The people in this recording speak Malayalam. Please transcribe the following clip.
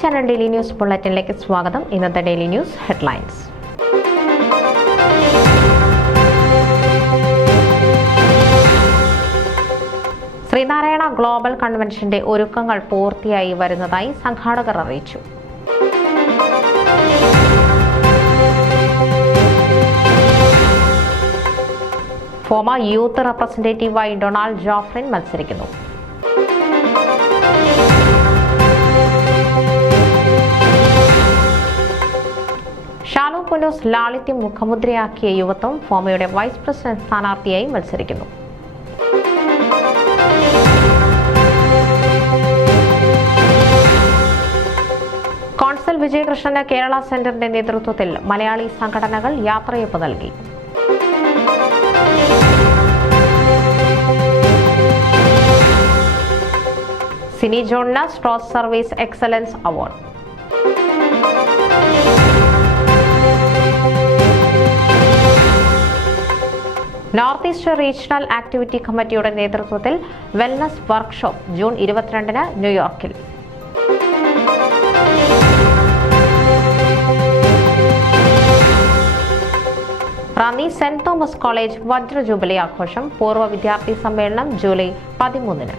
ചാനൽ ഡെയിലി ന്യൂസ് ബുള്ളറ്റിനിലേക്ക് സ്വാഗതം. ഇന്നത്തെ daily news headlines. Sreenarayana global കൺവെൻഷന്റെ ഒരുക്കങ്ങൾ പൂർത്തിയായി വരുന്നതായി സംഘാടകർ അറിയിച്ചു. ഫോമർ യൂത്ത് റെപ്രസെന്റേറ്റീവായി ഡൊണാൾഡ് ജോഫ്രിൻ മത്സരിക്കുന്നു. ഷാലു പുലൂസ് ലാളിത്യം മുഖമുദ്രയാക്കിയ യുവത്വം ഫോമയുടെ വൈസ് പ്രസിഡന്റ് സ്ഥാനാർത്ഥിയായി മത്സരിക്കുന്നു. കോൺസൽ വിജയകൃഷ്ണന് കേരള സെന്ററിന്റെ നേതൃത്വത്തിൽ മലയാളി സംഘടനകൾ യാത്രയയപ്പ് നൽകി. സിനി ജോണിന് Strauss service excellence award. North East regional activity കമ്മിറ്റിയുടെ നേതൃത്വത്തിൽ വെൽനസ് വർക്ക്ഷോപ്പ് ജൂൺ 22-ന് ന്യൂയോർക്കിൽ. റാന്നി സെന്റ് തോമസ് കോളേജ് വജ്ര ജൂബിലി ആഘോഷം. പൂർവ്വ വിദ്യാർത്ഥി സമ്മേളനം ജൂലൈ 13-ന്.